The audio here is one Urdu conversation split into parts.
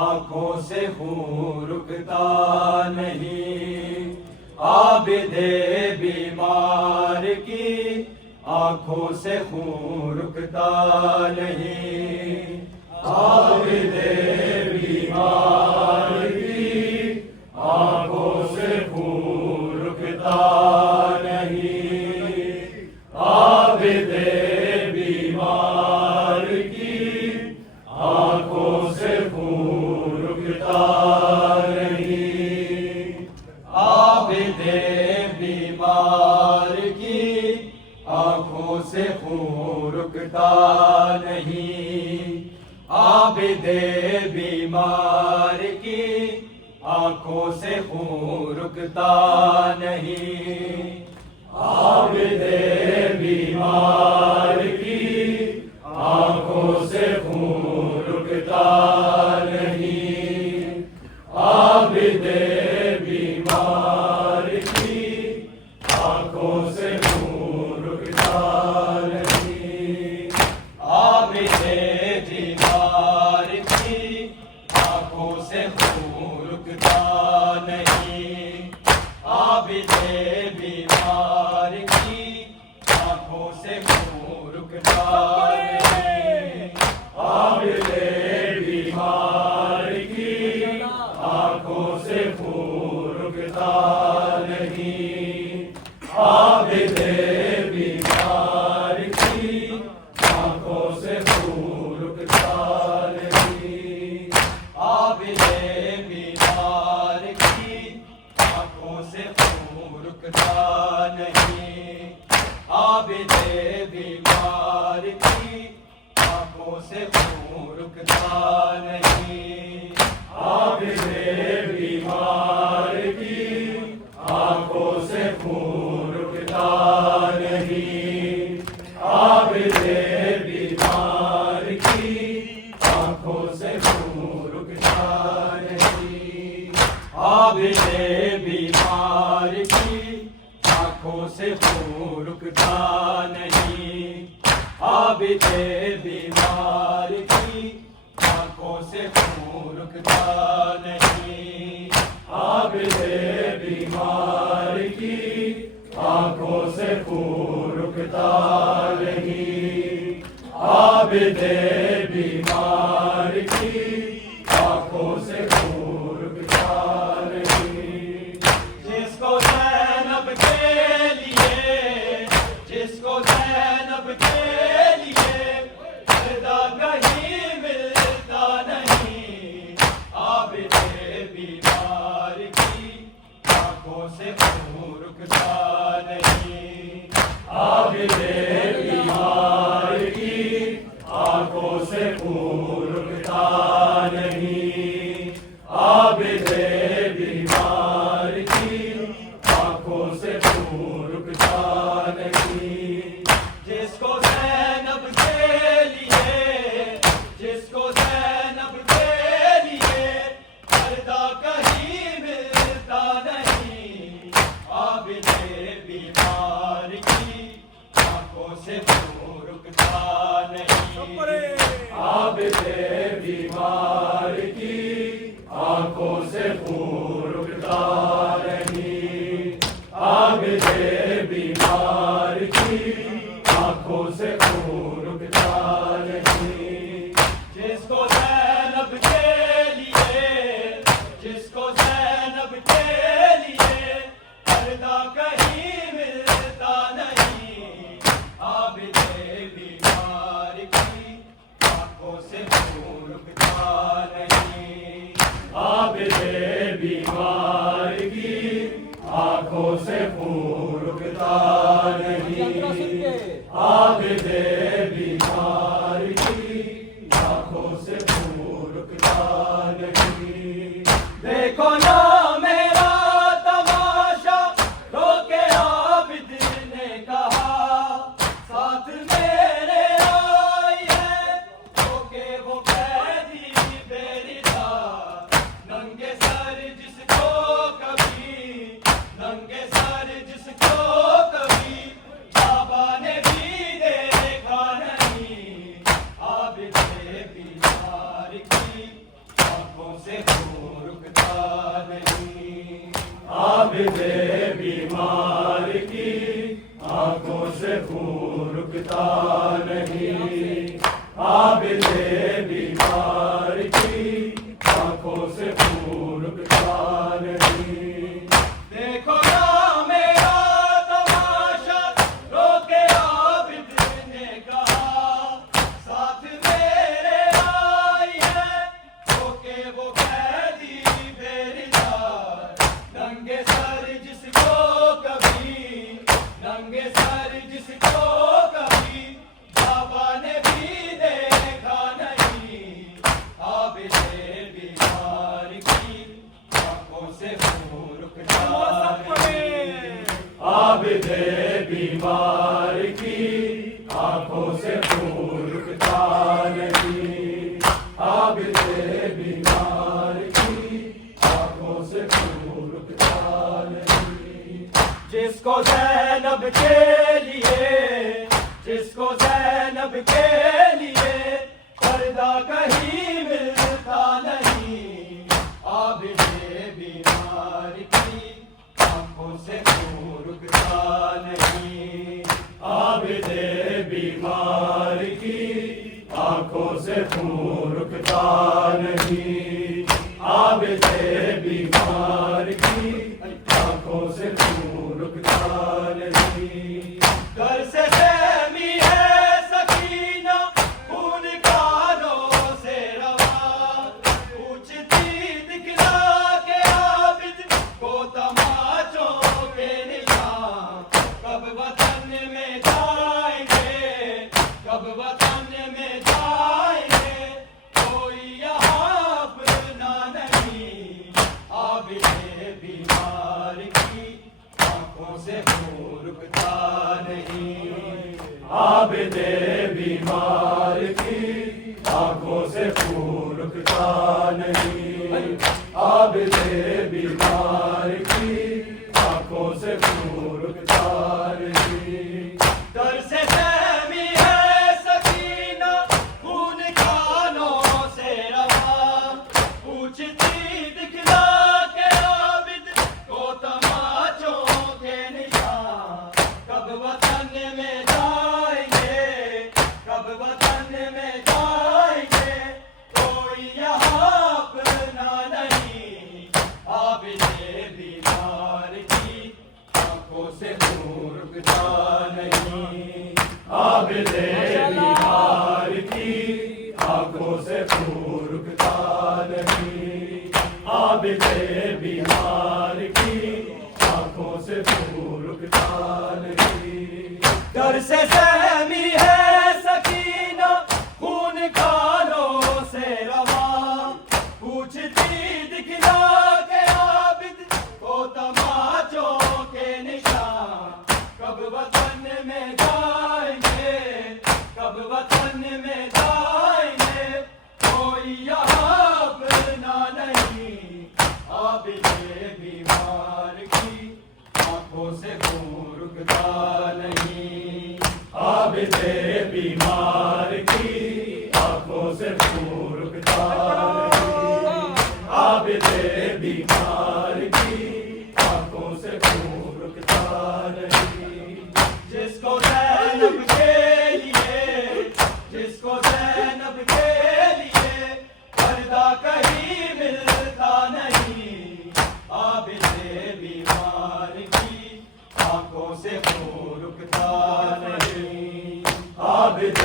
آنکھوں سے خون رکتا نہیں، عابد بیمار کی آنکھوں سے خون رکتا نہیں، عابد بیمار کی آنکھوں سے خون رکتا نہیں، عابد بیمار کی آنکھوں سے خون رکتا نہیں، عابد بیمار کی آنکھوں سے خون رکتا نہیں، عابد بیمار کی آنکھوں سے خون رکتا نہیں، عابد بیمار کی آنکھوں سے خون رکتا نہیں، عابد بیمار کی آنکھوں سے خون رکتا نہیں، عابد بیمار کی آنکھوں سے خون رکتا نہیں، عابد بیمار کی آنکھوں سے خون رکتا نہیں، عابد بیمار کی آنکھوں سے خون رکتا نہیں، عابد بیمار کی آنکھوں سے خون رکتا نہیں، عابد بیمار کی آنکھوں سے خون رکتا نہیں، عابد بیمار کی آنکھوں سے خون رکتا نہیں، عابد بیمار کی آنکھوں سے خون رکتا نہیں، عابد بیمار کی آنکھوں سے خون رکتا نہیں، عابد بیمار کی آنکھوں سے خون رکتا نہیں، عابد بیمار کی آنکھوں سے خون رکتا نہیں، عابد بیمار بیمار کی آنکھوں سے خون رکتا نہیں، عابد بیمار کی آنکھوں سے خون رکتا نہیں، جس کو زینب کے لیے، جس کو زینب کے لیے پردہ کہیں ملتا نہیں، عابد بیمار کی آنکھوں سے خون رکتا نہیں، عابد بیمار کی آنکھوں سے خون رکتا نہیں، عابد بیمار کی آنکھوں سے خون رکتا نہیں، جس کو زینب کے لیے، جس کو زینب کے لیے پردہ کہیں ملتا نہیں، عابد بیمار کی آنکھوں سے خون رکتا نہیں، عابد بیمار کی آنکھوں سے خون رکتا نہیں، عابد بیمار کی آنکھوں سے خون رکتا نہیں، جس کو زینب کے لیے، جس کو زینب کے لیے پردہ کہیں ملتا نہیں، عابد بیمار کی آنکھوں سے خون رکتا نہیں، عابد بیمار کی آنکھوں سے خون رکتا نہیں، عابد بیمار کی آنکھوں سے خون رکتا نہیں، دیکھو نا میرا تماشا، رو کے عابد نے کہا، ساتھ میرے آئی ہے، رو کے وہ قیدی بے رضا، ننگے سر جس کو کبھی، ننگے سر جس کو کبھی بابا نے بھی دیکھا نہیں، عابد بیمار کی آنکھوں سے خون رکتا نہیں، عابد بیمار کی آنکھوں سے خون رکتا نہیں، عابد بیمار کی آنکھوں سے خون رکتا نہیں، دیکھو نا میرا تماشا، رو کے عابد نے کہا، ساتھ میرے آئی ہے، رو کے وہ قیدی بے رضا، ننگے سر جس کو کبھی، ننگے سر جس کو کبھی بابا نے بھی دیکھا نہیں، عابد بیمار کی آنکھوں سے خون رکتا نہیں، عابد بیمار کی آنکھوں سے خون رکتا نہیں، عابد بیمار کی آنکھوں سے خون رکتا نہیں، جس کو زینب کے لیے، جس کو زینب کے لیے پردہ کہیں ملتا نہیں، عابد بیمار کی آنکھوں سے خون رکتا نہیں، عابد بیمار کی آنکھوں سے خون رکتا نہیں، عابد بیمار کی آنکھوں سے خون رکتا نہیں، گھر سے سہمی ہے سکینہ، خون کانوں سے رواں، پوچھتی دکھلا کے عابد کو تماچوں کے نشان، کب وطن میں جائیں گے، کب وطن میں جائیں گے، کوئی یہاں اپنا نہیں، عابد بیمار کی آنکھوں سے خون رکتا نہیں، عابد بیمار کی آنکھوں سے خون رکتا نہیں، عابد بیمار کی آنکھوں سے خون رکتا نہیں، در سے سہمی ہے سکینہ، خون کانوں سے رواں، پوچھتی دکھلا کے عابد کو تمام نہیں، عابد بیمار کی آنکھوں سے خون رکتا نہیں، عابد بیمار کی آنکھوں سے خون رکتا نہیں، ڈر سے سہمی ہے سکینہ خون کانوں سے رواں، پوچھتی دکھلا کے عابد کو تماچوں کے نشان، کب وطن میں جائیں گے، کب وطن میں جائیں گے، کوئی یہاں اپنا نہیں، عابد بیمار کی آنکھوں سے خون رکتا نہیں، عابد بیمار کی آنکھوں سے خون رکتا نہیں، عابد بیمار کی آنکھوں سے خون رکتا نہیں، جس کو زینب کے لیے، جس کو زینب کے لیے پردہ کہیں ملتا نہیں، عابد بیمار کی آنکھوں سے خون رکتا نہیں، عابد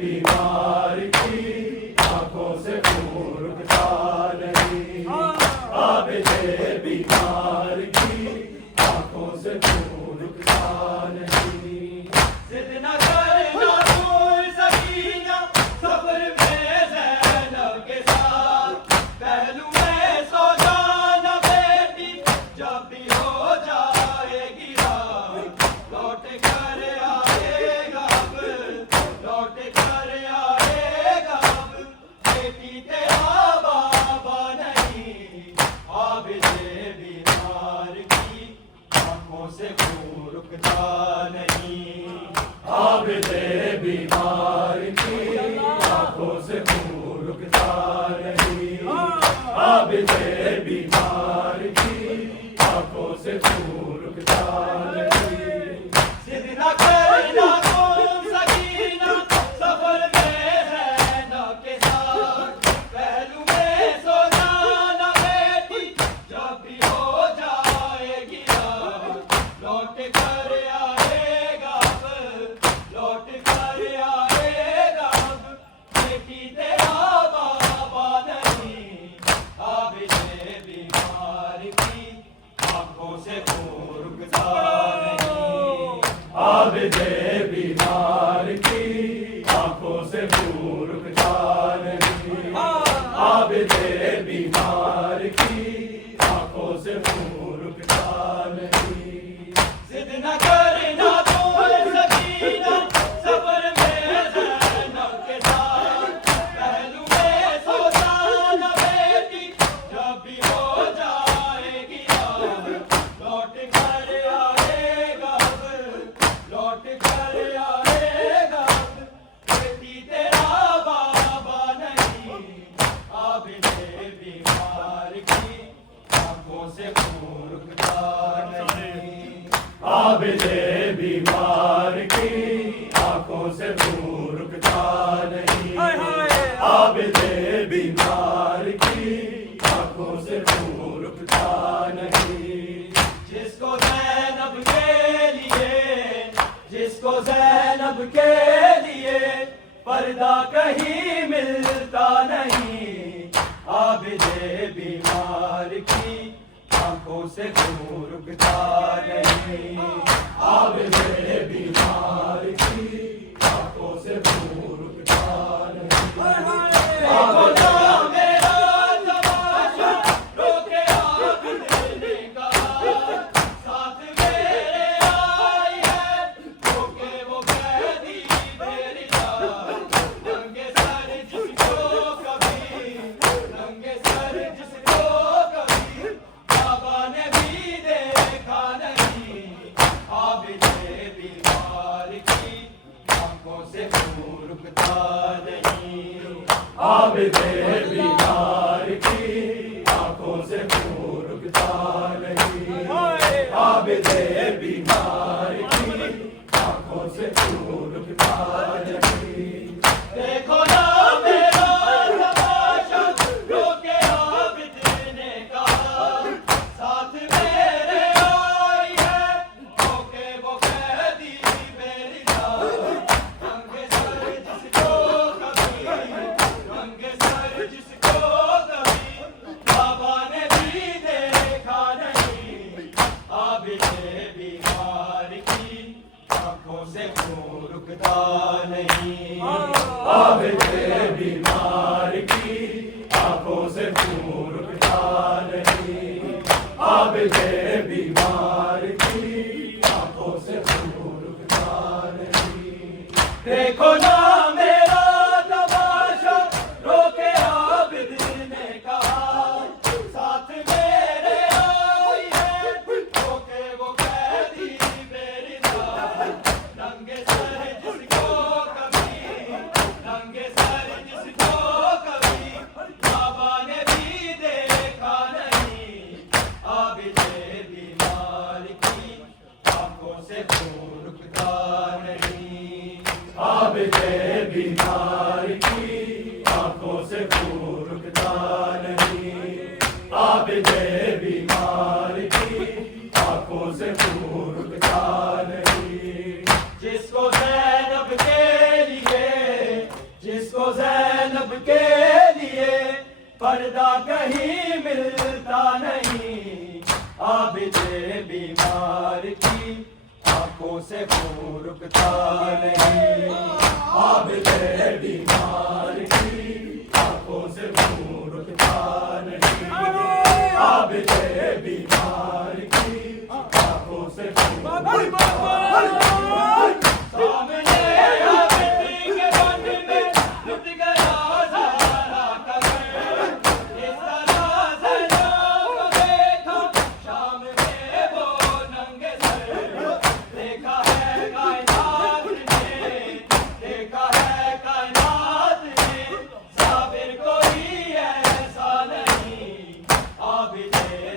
بیمار کی آنکھوں سے خون رکتا نہیں، عابد بیمار کی آنکھوں سے خون رکتا نہیں، ضد نہ کرنا دور سکینہ سفر میں زینب کے ساتھ، پہلو میں سو جانا بیٹی جب بھی ہو جائے گی رات، لوٹ کر آئے گا اب، لوٹ کر آئے گا اب، بیٹی تیرا بابا نہیں، عابد بیمار کی آنکھوں سے خون رکتا نہیں، عابد بیمار کی آنکھوں سے خون رکتا نہیں، عابد بیمار کی آنکھوں سے خون رکتا نہیں، ضد نہ کرنا تم سکینہ سفر میں زینب کے ساتھ، پہلو میں سو جانا بیٹی جب بھی ہو جائے گی رات، لوٹ کر آئے گا اب، لوٹ کر آئے گا اب، بیٹی تیرا بابا نہیں، عابد بیمار کی آنکھوں سے خون رکتا نہیں، عابد بیمار کی آنکھوں سے خون رکتا نہیں، عابد بیمار کی آنکھوں سے خون رکتا نہیں، ضد نہ کرنا تم سکینہ سفر میں زینب کے ساتھ، پہلو میں سو جانا بیٹی جب بھی ہو جائے گی رات، لوٹ کر آئے گا اب، لوٹ کر آئے گا اب، بیٹی تیرا بابا نہیں، عابد بیمار کی آنکھوں سے خون رکتا نہیں، عابد بیمار کی آنکھوں سے خون رکتا نہیں، عابد بیمار کی آنکھوں سے خون رکتا نہیں، جس کو زینب کے لیے، جس کو زینب کے لیے پردہ کہیں ملتا نہیں، عابد بیمار کی آنکھوں سے خون رکتا نہیں، عابد بیمار کی آنکھوں سے خون رکتا نہیں، خدا میرا تماشا روکے عابد نے کہا، ساتھ میرے آئی ہے روکے وہ قیدی میری جان، ننگے سر جس کو کبھی، ننگے سر جس کو کبھی بابا نے بھی دیکھا نہیں، عابد بیمار کی آنکھوں سے خون رکتا نہیں، عابد بیمار کی آنکھوں سے خون رکتا نہیں، عابد بیمار کی آنکھوں سے خون رکتا نہیں، دیکھو نا میرا تماشا روکے عابد نے کہا، ساتھ میرے آئی ہے روکے وہ قیدی رکتا نہیں، عابد بیمار کی آنکھوں سے خون رکتا نہیں، عابد بیمار کی آنکھوں سے خون رکتا نہیں۔ دیکھو نا میرا تماشا، روکے عابد نے کہا، ساتھ میرے آئی ہے روکے وہ قیدی بے رضا، ننگے سر جس کو کبھی، ننگے سر جس کو کبھی بابا نے بھی دیکھا نہیں، عابد بیمار کی آنکھوں سے خون رکتا نہیں، عابد بیمار کی آنکھوں سے خون رکتا نہیں، عابد بیمار کی آنکھوں سے خون رکتا نہیں۔ جس کو زینب کے لیے، جس کو زینب کے لیے پردہ کہیں ملتا نہیں، عابد بیمار کی آنکھوں سے خون رکتا نہیں، عابد بیمار کی آنکھوں سے خون رکتا نہیں، عابد بیمار کی آنکھوں سے خون رکتا نہیں۔ سامنے عابد کے بن میں لٹ گیا زہرا کا گھر، اس طرح زینب کو دیکھا شام میں وہ ننگے سر، دیکھا ہے کائنات نے، دیکھا ہے کائنات نے، صابر کوئی ایسا نہیں، عابد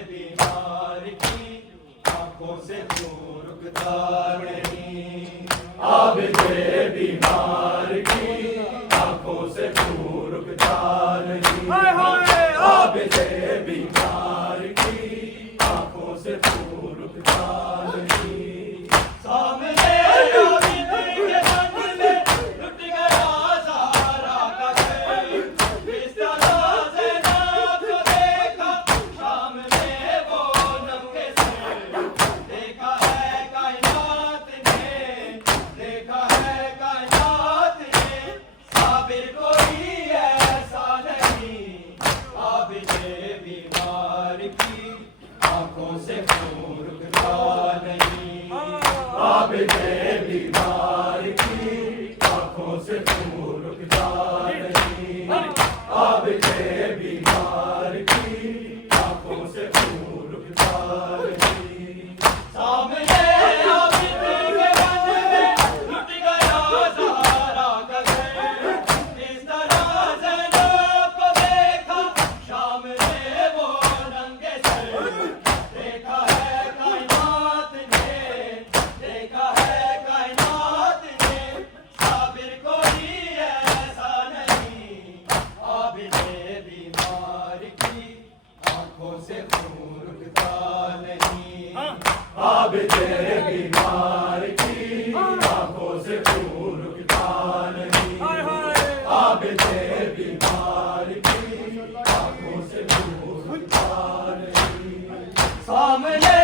بیمار کی آنکھوں سے خون رکتا نہیں، عابد بیمار کی آنکھوں سے خون رکتا نہیں، عابد بیمار کی آنکھوں سے خون رکتا نہیں۔ سامنے عابد کے بن میں لٹ گیا زہرا کا گھر، اس طرح زینب کو دیکھا شام میں وہ ننگے سر، دیکھا ہے کائنات نے، دیکھا ہے کائنات نے، صابر کوئی ایسا نہیں، عابد بیمار کی آنکھوں سے خون رکتا نہیں، عابد بیمار کی آنکھوں سے خون رکتا نہیں، عابد بیمار کی آنکھوں سے خون رکتا نہیں۔ سامنے عابد کے بن میں لٹ گیا زہرا کا گھر، اس طرح زینب کو دیکھا شام میں وہ ننگے سر، دیکھا ہے کائنات نے، دیکھا ہے کائنات نے، صابر کوئی ایسا نہیں، عابد بیمار کی آنکھوں سے خون رکتا نہیں، عابد بیمار کی آنکھوں سے خون رکتا نہیں، عابد بیمار کی آنکھوں سے خون رکتا نہیں۔ سامنے